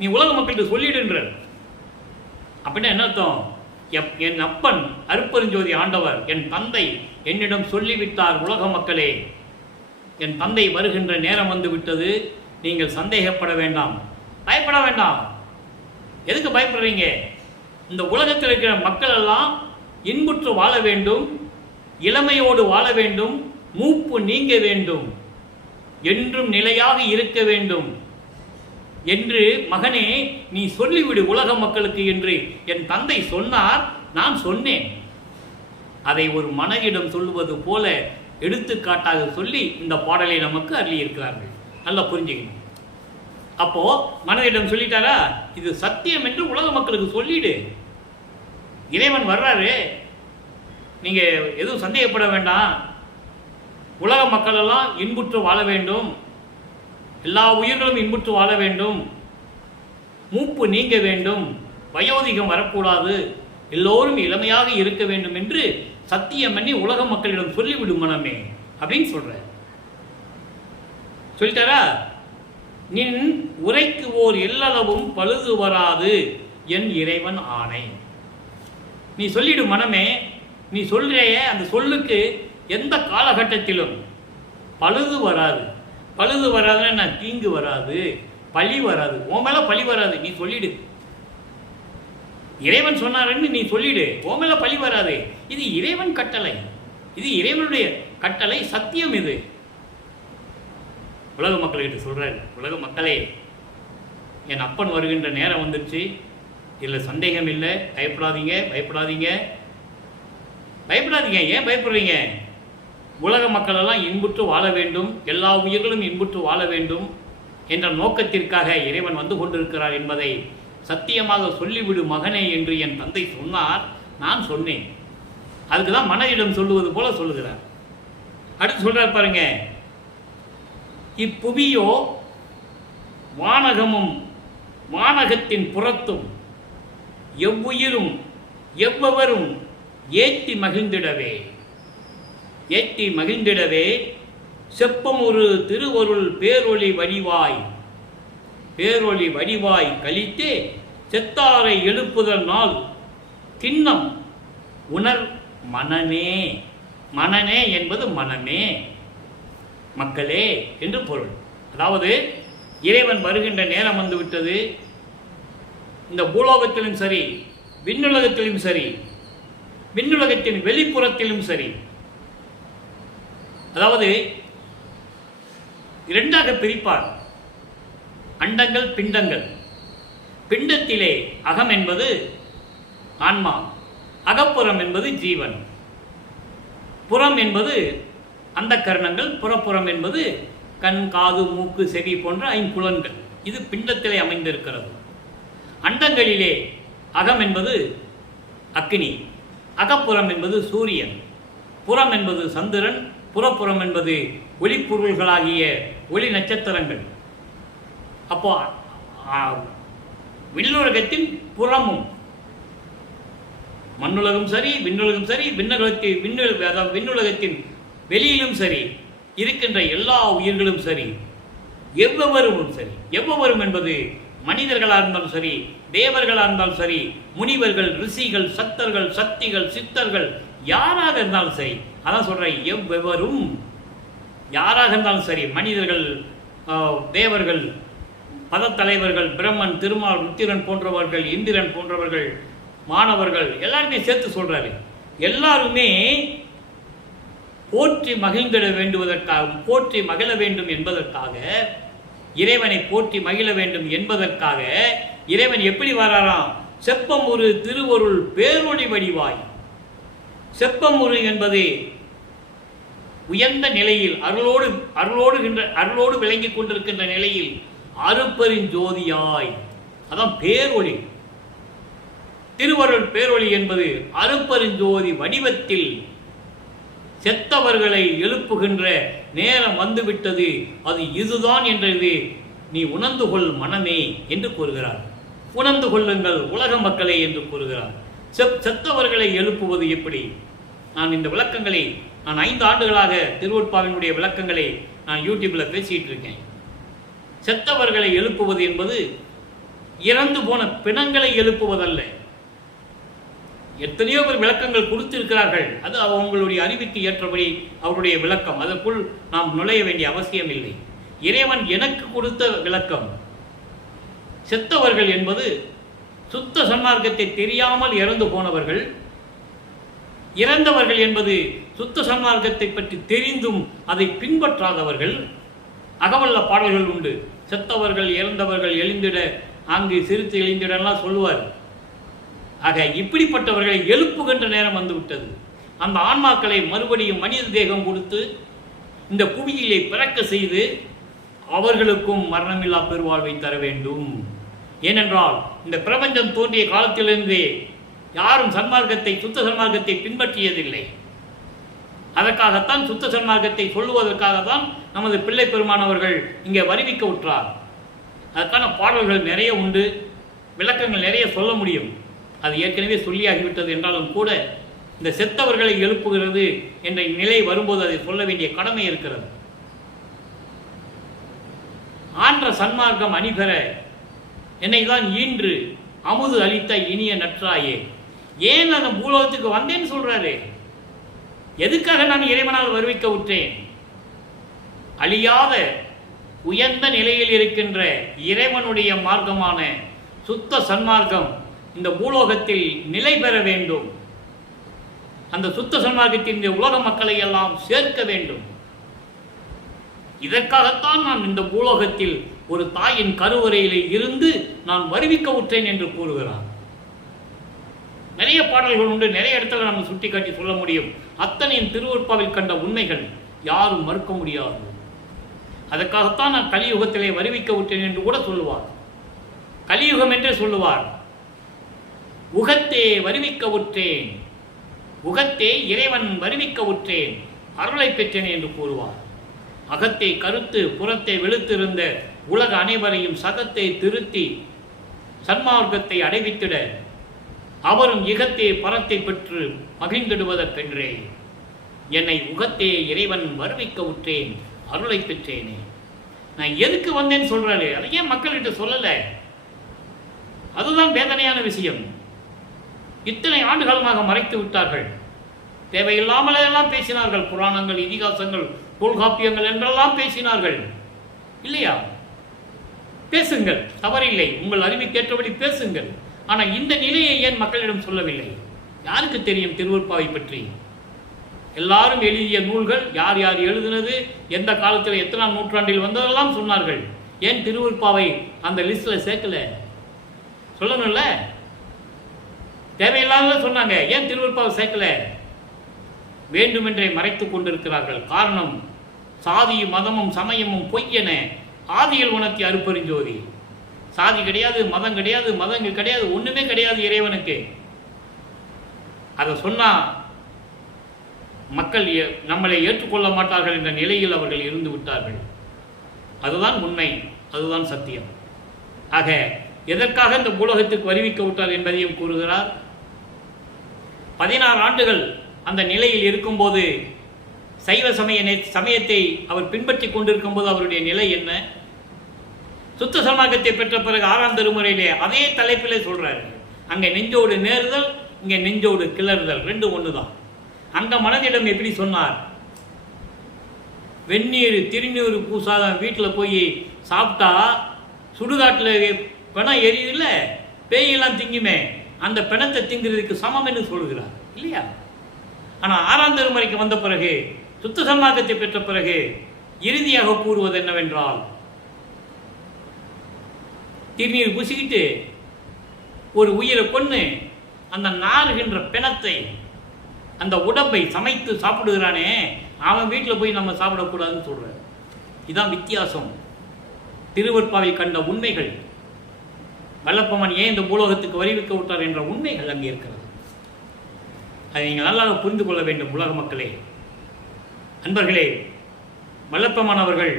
நீ உலக மக்களுக்கு சொல்லிடுன்ற. அப்படின்னா என்ன அர்த்தம்? என் அப்பன் அருப்பெருஞ்சோதி ஆண்டவர், என் தந்தை என்னிடம் சொல்லிவிட்டார், உலக மக்களே, என் தந்தை வருகின்ற நேரம் வந்து விட்டது, நீங்கள் சந்தேகப்பட வேண்டாம், பயப்பட வேண்டாம். எதுக்கு பயப்படுறீங்க? இந்த உலகத்தில் இருக்கிற மக்கள் எல்லாம் இன்புற்று வாழ வேண்டும், இளமையோடு வாழ வேண்டும், மூப்பு நீங்க வேண்டும், என்றும் நிலையாக இருக்க வேண்டும் என்று மகனே நீ சொல்லிவிடு உலக மக்களுக்கு என்று என் தந்தை சொன்னார். நான் சொன்னேன். அதை ஒரு மனைவிடம் சொல்லுவது போல எடுத்துக்காட்டாக சொல்லி இந்த பாடலை நமக்கு அருளியிருக்கிறார்கள். நல்லா புரிஞ்சுக்கணும். அப்போ மனதிடம் சொல்லிட்டாரா, இது சத்தியம் என்று உலக மக்களுக்கு சொல்லிடு. இறைவன் வர்றாரு, நீங்க எதுவும் சந்தேகப்பட வேண்டாம். உலக மக்கள் எல்லாம் இன்புற்று வாழ வேண்டும், எல்லா உயிர்களும் இன்புற்று வாழ வேண்டும், மூப்பு நீங்க வேண்டும், வயோதிகம் வரக்கூடாது, எல்லோரும் இளமையாக இருக்க வேண்டும் என்று சத்தியம் பண்ணி உலக மக்களிடம் சொல்லிவிடும் மனமே அப்படின்னு சொல்ற. சொல்லிட்டாரா? நின் உரைக்கு ஓர் எல்லளவும் பழுது வராது என் இறைவன் ஆணை. நீ சொல்லிடும் மனமே, நீ சொல்றே அந்த சொல்லுக்கு எந்த காலகட்டத்திலும் பழுது வராது. பழுது வராதுன்னா தீங்கு வராது, பழி வராது, உன் மேல பழி வராது. நீ சொல்லிடு, இறைவன் சொன்னாருன்னு நீ சொல்லிடு, உன் மேல பழி வராது. இது இறைவன் கட்டளை, இது இறைவனுடைய கட்டளை, சத்தியம். இது உலக மக்கள்கிட்ட சொல்றாரு, உலக மக்களே, என் அப்பன் வருகின்ற நேரம் வந்துருச்சு, இதில் சந்தேகம் இல்லை, பயப்படாதீங்க, பயப்படாதீங்க, பயப்படாதீங்க. ஏன் பயப்படுறீங்க? உலக மக்கள் எல்லாம் இன்புற்று வாழ வேண்டும், எல்லா உயிர்களும் இன்புற்று வாழ வேண்டும் என்ற நோக்கத்திற்காக இறைவன் வந்து கொண்டிருக்கிறார் என்பதை சத்தியமாக சொல்லிவிடு மகனே என்று என் தந்தை சொன்னார். நான் சொன்னேன். அதுக்கு தான் மனைவிடம் சொல்லுவது போல சொல்லுகிறார். அடுத்து சொல்றார் பாருங்க, இப்புவியோ வானகமும் வானகத்தின் புறத்தும் எவ்வுயிரும் எவ்வவரும் ஏற்றி மகிழ்ந்திடவே, ஏற்றி மகிழ்ந்திடவே செப்பம் ஒரு திருவருள் பேரொளி வடிவாய், பேரொளி வடிவாய் கழித்தே செத்தாரை எழுப்புதல் நாள் திண்ணம் உணர் மனனே. மனனே என்பது மனமே, மக்களே என்று பொருள். அதாவது இறைவன் வருகின்ற நேரம் வந்துவிட்டது. இந்த பூலோகத்திலும் சரி, விண்ணுலகத்திலும் சரி, விண்ணுலகத்தின் வெளிப்புறத்திலும் சரி, அதாவது இரண்டாக பிரிப்பார். அண்டங்கள், பிண்டங்கள். பிண்டத்திலே அகம் என்பது ஆன்மா, அகப்புறம் என்பது ஜீவன், புறம் என்பது அந்த கரணங்கள், புறப்புறம் என்பது கண், காது, மூக்கு, செவி போன்ற ஐம்புலன்கள். இது பிண்டத்திலே அமைந்திருக்கிறது. அண்டங்களிலே அகம் என்பது அக்னி, அகப்புறம் என்பது சூரியன், புறம் என்பது சந்திரன், புறப்புறம் என்பது ஒளிப்பொருள்களாகிய ஒளி நட்சத்திரங்கள். அப்போ விண்ணுலகத்தின் புறமும், மண்ணுலகம் சரி, விண்ணுலகம் சரி, விண்ணுலகத்தின் வெளியிலும் சரி இருக்கின்ற எல்லா உயிர்களும் சரி, எவ்வவரும் சரி, எவ்வவரும் என்பது மனிதர்களாக இருந்தாலும் சரி, தேவர்களாக இருந்தாலும் சரி, முனிவர்கள், ரிஷிகள், சத்தர்கள், சக்திகள், சித்தர்கள், யாராக இருந்தாலும் சரி, அதான் சொல்றேன், எவ்வவரும் யாராக இருந்தாலும் சரி, மனிதர்கள், தேவர்கள், பதத்தலைவர்கள், பிரம்மன், திருமால், ருத்திரன் போன்றவர்கள், இந்திரன் போன்றவர்கள், மாணவர்கள், எல்லாருமே சேர்த்து சொல்றாரு. எல்லாருமே போற்றி மகிழ்ந்திட வேண்டுவதற்காக, போற்றி மகிழ வேண்டும் என்பதற்காக, இறைவனை போற்றி மகிழ வேண்டும் என்பதற்காக இறைவன் எப்படி வராராம்? செப்பம் ஒரு திருவருள் பேரொளி வடிவாய். செப்பம் ஒரு என்பது உயர்ந்த நிலையில் அருளோடு விளங்கிக் கொண்டிருக்கின்ற நிலையில் அருப்பெருஞ்சோதியாய், அதான் பேரொளி. திருவருள் பேரொளி என்பது அருப்பெருஞ்சோதி வடிவத்தில் செத்தவர்களை எழுப்புகின்ற நேரம் வந்துவிட்டது, அது இதுதான் என்றது நீ உணர்ந்து கொள் மனமே என்று கூறுகிறார். உணர்ந்து கொள்ளுங்கள் உலக மக்களே என்று கூறுகிறார். செத்தவர்களை எழுப்புவது எப்படி? நான் இந்த விளக்கங்களை நான் 5 ஆண்டுகளாக திருவொற்பாவினுடைய விளக்கங்களை நான் யூடியூப்பில் பேசிகிட்டு இருக்கேன். செத்தவர்களை எழுப்புவது என்பது இறந்து போன பிணங்களை எழுப்புவதல்ல. எத்தனையோ பேர் விளக்கங்கள் கொடுத்திருக்கிறார்கள், அது அவங்களுடைய அறிவுக்கு ஏற்றபடி அவருடைய விளக்கம், அதற்குள் நாம் நுழைய வேண்டிய அவசியம் இல்லை. இறைவன் எனக்கு கொடுத்த விளக்கம், செத்தவர்கள் என்பது சுத்த சன்மார்க்கத்தை தெரியாமல் இறந்து போனவர்கள். இறந்தவர்கள் என்பது சுத்த சன்மார்க்கத்தை பற்றி தெரிந்தும் அதை பின்பற்றாதவர்கள். அகவல்ல பாடல்கள் உண்டு, செத்தவர்கள் இறந்தவர்கள் எழுந்திட அங்கு சிரித்து எழுந்திடலாம் சொல்லுவார். ஆக இப்படிப்பட்டவர்களை எழுப்புகின்ற நேரம் வந்துவிட்டது. அந்த ஆன்மாக்களை மறுபடியும் மனித தேகம் கொடுத்து இந்த புவியிலே பிறக்க செய்து அவர்களுக்கும் மரணமில்லா பெருவாழ்வை தர வேண்டும். ஏனென்றால் இந்த பிரபஞ்சம் தோன்றிய காலத்திலிருந்தே யாரும் சன்மார்க்கத்தை சுத்த சன்மார்க்கத்தை பின்பற்றியதில்லை. அதற்காகத்தான் சுத்த சன்மார்க்கத்தை சொல்லுவதற்காகத்தான் நமது பிள்ளை பெருமானவர்கள் இங்கே வருவிக்க உற்றார். அதற்கான பாடல்கள் நிறைய உண்டு, விளக்கங்கள் நிறைய சொல்ல முடியும். அது ஏற்கனவே சொல்லியாகிவிட்டது என்றாலும் கூட இந்த செத்தவர்களை எழுப்புகிறது என்ற நிலை வரும்போது அதை சொல்ல வேண்டிய கடமை இருக்கிறது. ஆன்ற சன்மார்க்கம் அணிபெற என்னை தான் ஈன்று அமுது அளித்த இனிய நற்றாயே. ஏன் அந்த பூலோகத்துக்கு வந்தேன்னு சொல்றாரு? எதுக்காக நான் இறைவனால் வருவிக்க உற்றேன்? அழியாத உயர்ந்த நிலையில் இருக்கின்ற இறைவனுடைய மார்க்கமான சுத்த சன்மார்க்கம் இந்த பூலோகத்தில் நிலை பெற வேண்டும். அந்த சுத்த சன்மார்க்கத்தின் இந்த உலக மக்களை எல்லாம் சேர்க்க வேண்டும். இதற்காகத்தான் நான் இந்த பூலோகத்தில் ஒரு தாயின் கருவறையிலே இருந்து நான் வருவிக்க உற்றேன் என்று கூறுகிறார். நிறைய பாடல்கள் உண்டு, நிறைய இடத்துல நம்ம சுட்டி காட்டி சொல்ல முடியும். அத்தனையின் திருவொற்பாவில் கண்ட உண்மைகள் யாரும் மறுக்க முடியாது. அதற்காகத்தான் நான் கலியுகத்திலே வருவிக்க விட்டேன் என்று கூட சொல்லுவார். கலியுகம் என்றே சொல்லுவார். உகத்தே வருவிக்க உற்றேன், உகத்தே இறைவன் வருவிக்க உற்றேன், அருளை பெற்றேன் என்று கூறுவார். அகத்தை கருத்து புறத்தை வெளுத்திருந்த உலக அனைவரையும் சகத்தை திருத்தி சன்மார்க்கத்தை அடைவித்திட அவரும் இகத்தே பரத்தை பெற்று மகிழ்ந்திடுவதற்கென்றே என்னை உகத்தே இறைவன் வருவிக்க உற்றேன், அருளை பெற்றேனே. நான் எதுக்கு வந்தேன்னு சொல்றாரு, அதை ஏன் மக்கள்கிட்ட சொல்லல? அதுதான் வேதனையான விஷயம். இத்தனை ஆண்டுகாலமாக மறைத்து விட்டார்கள். தேவையில்லாமலெல்லாம் பேசினார்கள். புராணங்கள், இதிகாசங்கள், தொல்காப்பியங்கள் என்றெல்லாம் பேசினார்கள் இல்லையா? பேசுங்கள், தவறில்லை, உங்கள் அறிவுக்கேற்றபடி பேசுங்கள். ஆனால் இந்த நிலையை ஏன் மக்களிடம் சொல்லவில்லை? யாருக்கு தெரியும் திருவொற்பாவை பற்றி? எல்லாரும் எழுதிய நூல்கள், யார் யார் எழுதினது, எந்த காலத்தில் எத்தனாம் நூற்றாண்டில் வந்ததெல்லாம் சொன்னார்கள். ஏன் திருவொற்பாவை அந்த லிஸ்ட்ல சேர்க்கல? சொல்லணும்ல. தேவையில்லாத சொன்னாங்க, ஏன் திருவொற்பாவை சேர்க்கல? வேண்டுமென்றே மறைத்துக் கொண்டிருக்கிறார்கள். காரணம், சாதியும் மதமும் சமயமும் பொய்யென ஆதியில் உணர்த்தி அருப்பெருஞ்சோதி. சாதி கிடையாது, மதம் கிடையாது, மதங்கள் கிடையாது, ஒண்ணுமே கிடையாது இறைவனுக்கு. அதை சொன்னா மக்கள் நம்மளை ஏற்றுக்கொள்ள மாட்டார்கள் என்ற நிலையில் அவர்கள் இருந்து விட்டார்கள். அதுதான் உண்மை, அதுதான் சத்தியம். ஆக எதற்காக இந்த பூலோகத்துக்கு வருவிக்க விட்டார் என்பதையும் கூறுகிறார். 16 ஆண்டுகள் அந்த நிலையில் இருக்கும்போது, சைவ சமயத்தை அவர் பின்பற்றி கொண்டிருக்கும் போது அவருடைய நிலை என்ன? சுத்த சன்மார்க்கத்தை பெற்ற பிறகு 6ஆம் திருமுறையிலே அதே தலைப்பிலே சொல்றாரு. அங்கே நெஞ்சோடு நேருதல், இங்கே நெஞ்சோடு கிளறுதல், ரெண்டு ஒண்ணுதான். அங்க மனதிடம் எப்படி சொன்னார்? வெந்நீர் திருநீர் பூசாத வீட்டில் போய் சாப்பிட்டா சுடுகாட்டில் பிணம் எரியுதுல, பேயெல்லாம் திங்குமே, அந்த பிணத்தை திங்கிறதுக்கு சமம் என்று சொல்கிறார் இல்லையா? ஆனால் 6ஆம் திருமுறைக்கு வந்த பிறகு, சுத்த சன்மார்க்கத்தை பெற்ற பிறகு இறுதியாக கூறுவது என்னவென்றால், திருநீர் பூசிக்கிட்டு ஒரு உயிரை கொன்று அந்த நாறுகின்ற பிணத்தை, அந்த உடம்பை சமைத்து சாப்பிடுகிறானே, அவன் வீட்டில் போய் நம்ம சாப்பிடக்கூடாதுன்னு சொல்றார். இதுதான் வித்தியாசம். திருவொற்பாவில் கண்ட உண்மைகள், வல்லப்பமன் ஏன் இந்த பூலோகத்துக்கு வருவிக்க விட்டார் என்ற உண்மைகள் அங்கே இருக்கிறது. அதை நீங்கள் நல்லா புரிந்து கொள்ள வேண்டும் உலக மக்களே. அன்பர்களே, வல்லப்பெருமானவர்கள்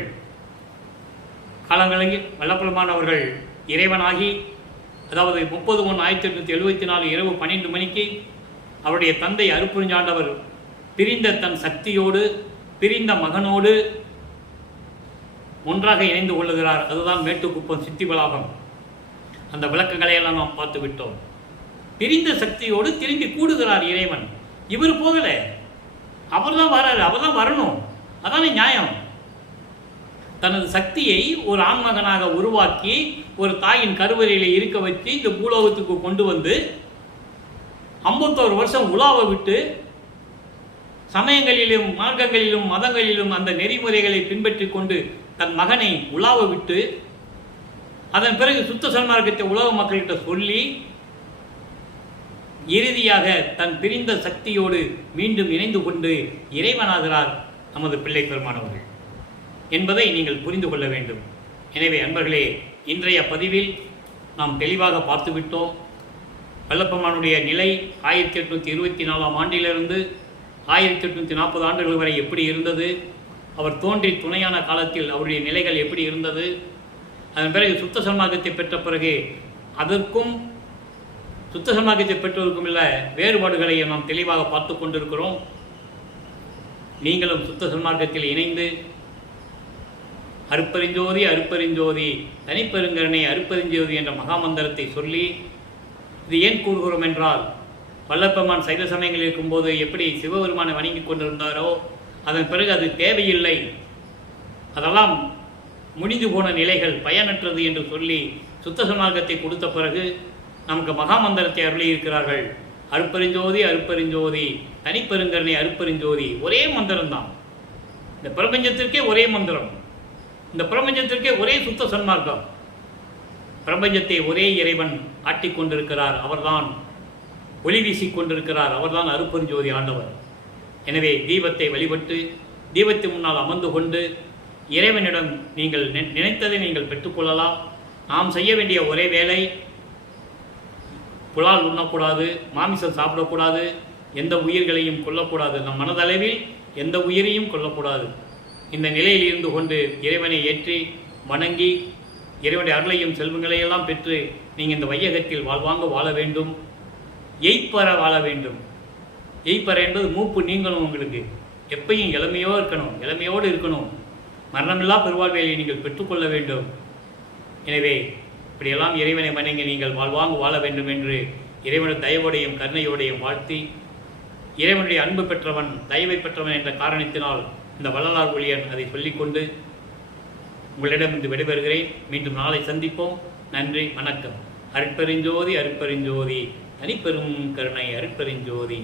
காலங்களில் வல்லப்பெருமானவர்கள் இறைவனாகி, அதாவது 30/1/1874 இரவு 12 மணிக்கு அவருடைய தந்தை அருட்பெருஞ்சாண்டவர் பிரிந்த தன் சக்தியோடு பிரிந்த மகனோடு ஒன்றாக இணைந்து கொள்ளுகிறார். அதுதான் மேட்டுக்குப்பம் சித்தி வளாகம். அந்த விளக்கங்களை எல்லாம் நாம் பார்த்து விட்டோம். பிரிந்த சக்தியோடு திரும்பி கூடுகிறார் இறைவன். இவர் போகல, அவர் தான் வராரு, அவர் தான் வரணும். அதானே நியாயம். தனது சக்தியை ஒரு ஆண்மகனாக உருவாக்கி ஒரு தாயின் கருவறையிலே இருக்க வச்சு இந்த பூலோகத்துக்கு கொண்டு வந்து 51 வருஷம் உலாவ விட்டு சமயங்களிலும் மார்க்கங்களிலும் மதங்களிலும் அந்த நெறிமுறைகளை பின்பற்றி கொண்டு தன் மகனை உலாவ விட்டு அதன் பிறகு சுத்த சன்மார்க்கத்தை உலக மக்கள்கிட்ட சொல்லி இறுதியாக தன் பிரிந்த சக்தியோடு மீண்டும் இணைந்து கொண்டு இறைவனாகிறார் நமது பிள்ளை பெருமானவர்கள் என்பதை நீங்கள் புரிந்து கொள்ள வேண்டும். எனவே அன்பர்களே, இன்றைய பதிவில் நாம் தெளிவாக பார்த்துவிட்டோம். வல்லப்பெருமானுடைய நிலை 1824 ஆண்டிலிருந்து 1840 ஆண்டுகள் வரை எப்படி இருந்தது, அவர் தோன்றி துணையான காலத்தில் அவருடைய நிலைகள் எப்படி இருந்தது, அதன் பிறகு சுத்த சன்மார்க்கத்தை பெற்ற பிறகு அதற்கும் சுத்த சன்மார்க்கத்தை பெற்றோருக்கும் உள்ள வேறுபாடுகளை நாம் தெளிவாக பார்த்து கொண்டிருக்கிறோம். நீங்களும் சுத்த சன்மார்க்கத்தில் இணைந்து அருட்பெருஞ்சோதி அருட்பெருஞ்சோதி தனிப்பெருங்கருணை அருட்பெருஞ்சோதி என்ற மகாமந்திரத்தை சொல்லி, இது ஏன் கூறுகிறோம் என்றால், வல்லப்பெருமான் சைவ சமயங்களில் இருக்கும்போது எப்படி சிவபெருமானை வணங்கி கொண்டிருந்தாரோ அதன் பிறகு அது தேவையில்லை, அதெல்லாம் முடிந்து போன நிலைகள், பயனற்றது என்று சொல்லி சுத்த சன்மார்க்கத்தை கொடுத்த பிறகு நமக்கு மகாமந்திரத்தை அருளி இருக்கிறார்கள். அருட்பெருஞ்சோதி அருட்பெருஞ்சோதி தனிப்பெருங்கருணை அருட்பெருஞ்சோதி. ஒரே மந்திரம்தான். இந்த பிரபஞ்சத்திற்கே ஒரே மந்திரம், இந்த பிரபஞ்சத்திற்கே ஒரே சுத்த சன்மார்க்கம். பிரபஞ்சத்தை ஒரே இறைவன் ஆட்டிக் கொண்டிருக்கிறார், அவர்தான் ஒளி வீசிக் கொண்டிருக்கிறார், அவர்தான் அருட்பெருஞ்சோதி ஆண்டவர். எனவே தீபத்தை வழிபட்டு தீபத்தின் முன்னால் அமர்ந்து கொண்டு இறைவனிடம் நீங்கள் நினைத்ததை நீங்கள் பெற்றுக்கொள்ளலாம். நாம் செய்ய வேண்டிய ஒரே வேலை, புலால் உண்ணக்கூடாது, மாமிசம் சாப்பிடக்கூடாது, எந்த உயிர்களையும் கொல்லக்கூடாது, நம் மனதளவில் எந்த உயிரையும் கொல்லக்கூடாது. இந்த நிலையில் இருந்து கொண்டு இறைவனை ஏற்றி வணங்கி இறைவனுடைய அருளையும் செல்வங்களையெல்லாம் பெற்று நீங்கள் இந்த வையகத்தில் வாழ்வாங்க வாழ வேண்டும், எய்ப்பற வாழ வேண்டும். எய்ப்பற என்பது மூப்பு நீங்கணும். உங்களுக்கு எப்பயும் இளமையோடு இருக்கணும். மரணமில்லா பெருவாழ்வையை நீங்கள் பெற்றுக்கொள்ள வேண்டும். எனவே இப்படியெல்லாம் இறைவனை வணங்கி நீங்கள் வாழ்வாங்க வாழ வேண்டும் என்று இறைவனுடைய தயவோடையும் கருணையோடையும் வாழ்த்தி, இறைவனுடைய அன்பு பெற்றவன் தயவை பெற்றவன் என்ற காரணத்தினால் இந்த வள்ளலார் ஊழியன் அதை சொல்லிக்கொண்டு உங்களிடமிருந்து விடைபெறுகிறேன். மீண்டும் நாளை சந்திப்போம். நன்றி, வணக்கம். அருட்பெருஞ்சோதி அருட்பெருஞ்சோதி தனிப்பெரும் கருணை அருட்பெருஞ்சோதி.